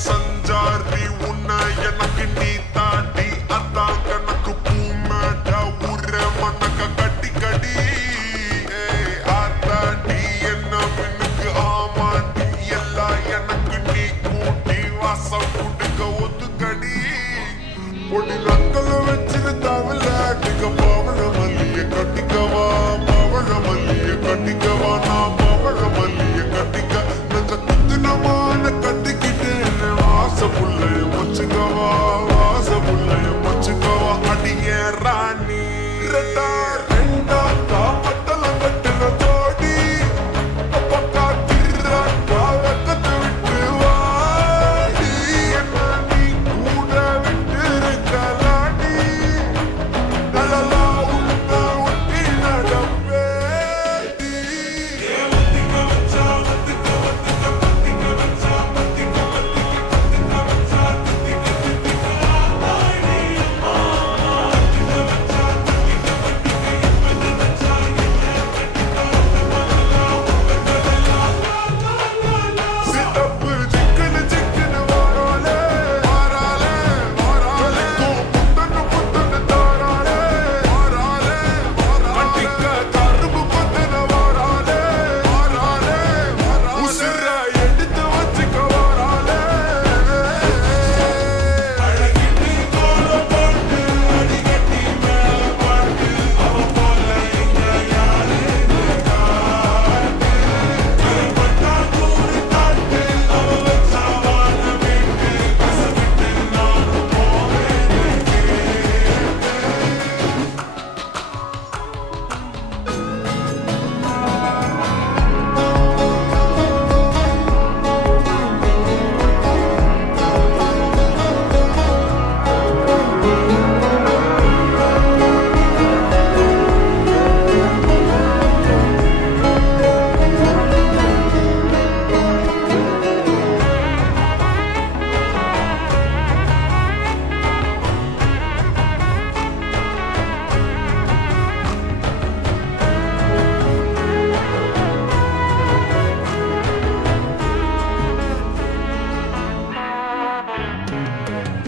சஞ்சாரி உன்னை எனக்கு நீ தாண்டி அதான் கணக்கு பூமேட உர மனக்க கட்டி கடி ஆத்தாடி என்ன மின்னுக்கு ஆமாண்டி எல்லாம் எனக்கு நீ கூட்டி வாசம் கூட்டுக்க ஒத்துக்கடி பொடி நக்கல வச்சிருந்தாவில்ல அடிக்க பவள மல்லிய கட்டிக்கவா பவள மல்லிய கட்டிக்கவா நான் பவள மல்லிய கட்டிக்க நெஞ்ச குத்தினமான கட்டிக்கிட்டு வாசப்புள்ளைய மச்சுக்கவா வாசப்புள்ளைய மச்சுக்கவா அடிய ராணி ரெண்டா காமட்டலம் கட்டுற தோடி அப்பக்கா திர்றாக்கா வெக்கத்தை விட்டு வாடி என்ன நீ கூட விட்டு இருக்கலாடி நலலா உன்னை ஒட்டி நடப்பேடி சித்தப்பு சிக்கனு சிக்கனு வாராலே வாராலே வாராலே புத்தனு புத்தனு தாராலே வாராலே வாராலே அட்டிக்க கரும்பு புத்தனு வாராலே வாராலே வாராலே உசிர எடுத்து வச்சுக்க வாராலே அழகிட்டு கோல போட்டு அடிக்கட்டி மேல பாட்டு அவ போல இங்க யாரு பட்டா கூறு காட்டு அவ வச்சா வாழ வீட்டு கசவிட்டு நானும் போவேன்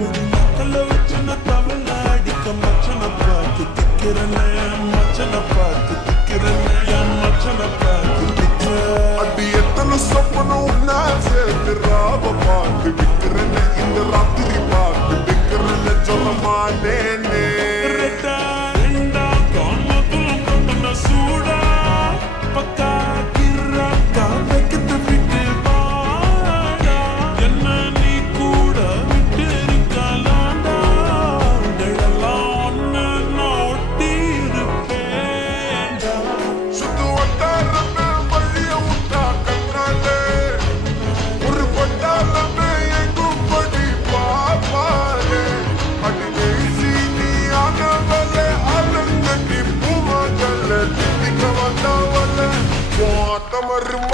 ஒரு நக்கல வச்சுன தமிழ அடிக்க மச்சனை பார்த்து திக்கிறனே மச்சனை பார்த்து திக்கிறனே என் மச்சனை பார்த்து திக்கிற அடி எத்தனை சொப்பனும் நான் சேர்த்து ராவ பார்த்து விக்கிறேன்னு இந்த ராத்திரி பார்த்து விக்கிறேன்னு சொல்ல மாட்டேனே ரெண்டா ரெண்டா காமத்துலம் கொண்டன சூடா பக்கா கிராக்கா வெக்கத்தை விட்டு வாடா என்ன நீ கூட விட்டு இருக்கலாண்டா நிழலாம் ஒன்னு நோட்டி இருப்பேன்டா சுத்து வட்டாரமே வழிய விட்டா கண்ணாலே ஒரு வட்டாரமே எங்கும் படி பாப்பாலே அடி தேசி நீ ஆனவலே அலங்கட்டி பூமகலே திட்டிக்க வந்தவலே போட்ட மரும